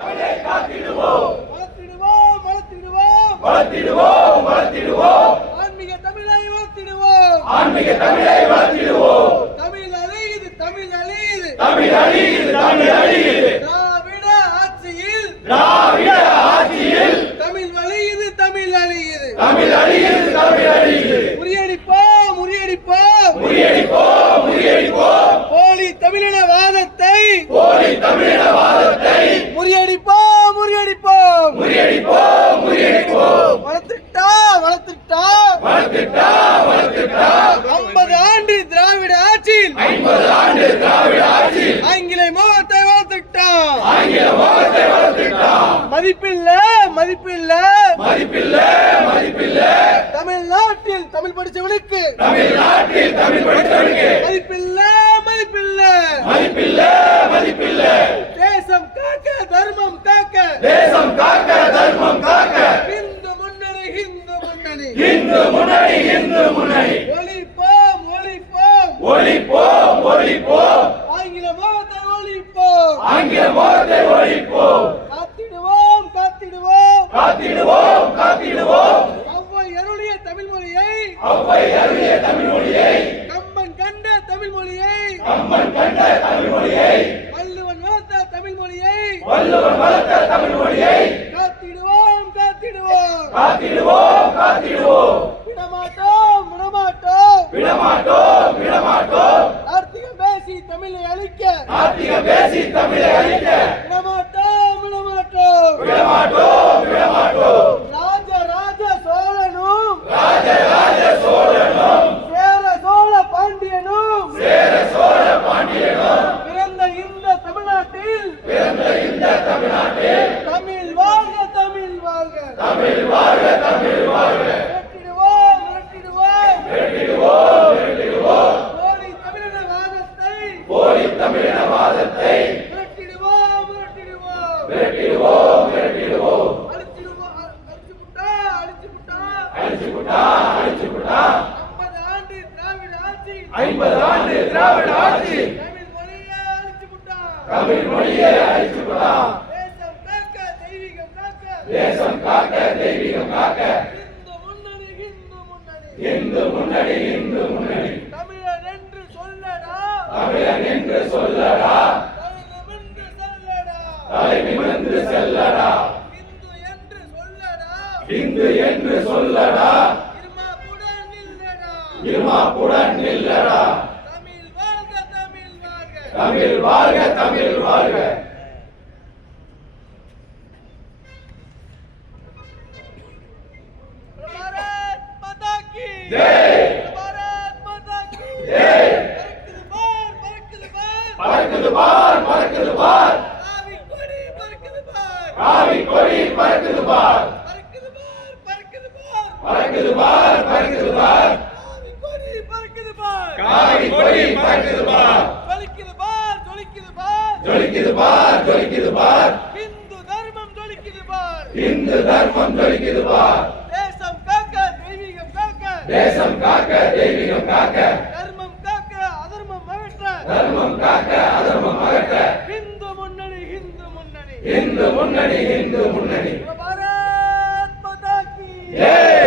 தமிழை காத்திடுவோம், வளர்த்திடுவோம், வளர்த்திடுவோம், வளர்த்திடுவோம், வளர்த்திடுவோம். ஆன்மீக தமிழை வளர்த்திடுவோம், ஆன்மீக தமிழை வளர்த்திடுவோம். தமிழ் அழியுது, தமிழ் அழியுது, தமிழ் அழியுது, தமிழ் அழியுது. திராவிட ஆட்சியில், திராவிட ஆட்சியில் தமிழ் வழியுது, தமிழ் அழியுது, தமிழ் அழியுது, தமிழ் அழியுது. முறியடிப்போம், முறியடிப்போம், முறியடிப்போம், முறியடிப்போம். போலி தமிழினவாதத்தை, போலி தமிழினவாதத்தை முறியடிப்போம், முறியடிப்போம், முறியடிப்போம், முறியடிப்போம். வளர்த்துட்டா, வளர்த்துட்டா, வளர்த்துட்டா, வளர்த்துட்டா. 50 ஆண்டு திராவிட ஆட்சியில், 50 ஆண்டு திராவிட ஆட்சியில் ஆங்கில மோகத்தை வளர்த்துட்டான், ஆங்கில மோகத்தை வளர்த்துட்டான். மதிப்பில்ல, மதிப்பில்ல, மதிப்பில்ல, மதிப்பில்ல. தமிழ்நாட்டில் தமிழ் படிச்சவனுக்கு, தமிழ்நாட்டில் தமிழ் படித்தவனுக்கு மதிப்பில்ல, மதிப்பில்ல, மதிப்பில்ல, மதிப்பில்ல. தேசம் காக்க, தர்மம் காக்க, தேசம் காக்க, தர்மம் காக்க. இந்து முன்னணி, இந்து முன்னணி, இந்து முன்னணி, இந்து முன்னணி. ஒழிப்போம், ஒழிப்போம், ஒழிப்போம், ஒழிப்போம். ஆங்கில மோகத்தை ஒழிப்போம், ஆங்கில மோகத்தை ஒழிப்போம். காத்திடுவோம், காத்திடுவோம், காத்திடுவோம், காத்திடுவோம். அவ்வை அருளிய தமிழ் மொழியை, அவ்வை அருளிய தமிழ் மொழியை, கம்பன் கண்ட தமிழ் மொழியை, கம்பன் கண்ட தமிழ் மொழியை, வள்ளுவன் வளர்த்த தமிழ் மொழியை, வள்ளுவன் வளர்த்த தமிழ் மொழியை காத்திடுவோம், காத்திடுவோம், காத்திடுவோம், காத்திடுவோம். விடமாட்டோம், விடமாட்டோம், விடமாட்டோம், விடமாட்டோம். நாத்திகம் பேசி தமிழை அழிக்க, நாத்திகம் பேசி தமிழை அழிக்க விடமாட்டோம், விடமாட்டோம், விடமாட்டோம், விடமாட்டோம். ராஜ ராஜ சோழனும், ராஜராஜ சோழனும், சேர சோழ பாண்டியனும், சேர சோழ பாண்டியனும் பிறந்த இந்த தமிழ்நாட்டில், பிறந்த இந்த தமிழ்நாட்டில் தமிழ் வாழ்க, தமிழ் வாழ்க, தமிழ் வாழ்க, தமிழ் வாழ்க. விரட்டிடுவோம், விரட்டிடுவோம், விரட்டிடுவோம், விரட்டிடுவோம். போலி தமிழினவாதத்தை, போலி தமிழினவாதத்தை விரட்டிடுவோம், விரட்டிடுவோம், விரட்டிடுவோம், விரட்டிடுவோம். அழிச்சிடுவோம், அழிச்சுப்புட்டா, அழிச்சுப்புட்டா, அழிச்சுப்புட்டா, அழிச்சுப்புட்டா. 50 ஆண்டு திராவிட ஆட்சி, 50 ஆண்டு திராவிட ஆட்சி தமிழ் மொழியை அழிச்சுப்புட்டா, தமிழ் மொழியை அழிச்சுப்புட்டா. தேசம் காக்க, தெய்வீகம் காக்க, தேசம் காக்க, தெய்வீகம் காக்க. இந்து முன்னணி, இந்து முன்னணி, இந்து முன்னணி, இந்து முன்னணி. தமிழன் என்று சொல்லடா, தமிழன் என்று சொல்லடா, தலைநிமிர்ந்து செல்லடா, தலை நிமிர்ந்து செல்லடா. இந்து என்று சொல்லடா, இந்து என்று சொல்லடா, இருமாப்புடன் நில்லடா, இருமாப்புடன் நில்லடா. தமிழ் வாழ்க, தமிழ் வாழ்க, தமிழ் வாழ்க, தமிழ் வாழ்க. பாரத் மாதா கி ஜெய். பாரத் மாதா கி ஜெய். பறக்குது பார், பறக்குது பார், பறக்குது பார், பறக்குது பார். காவி கொடி பறக்குது பார், காவி கொடி பறக்குது பார், பறக்குது பார், பறக்குது பார், பறக்குது பார். காவி கொடி பறக்குது பார், காவி கொடி பறக்குது பார், ஜொலிக்குது பார், ஜொலிக்குது பார், ஜொலிக்குது பார், ஜொலிக்குது பார். இந்து தர்மம் ஜொலிக்குது பார், இந்து தர்மம் ஜொலிக்குது பார். தேசம் காக்க, தெய்வீகம் காக்க, தேசம் காக்க, தெய்வீகம் காக்க. தர்மம் காக்க, அதர்மம் அகற்ற, தர்மம் காக்க, அதர்மம் அகற்ற. இந்து முன்னணி, இந்து முன்னணி, இந்து முன்னணி, இந்து முன்னணி. பாரத் மாதா கி ஜெய்.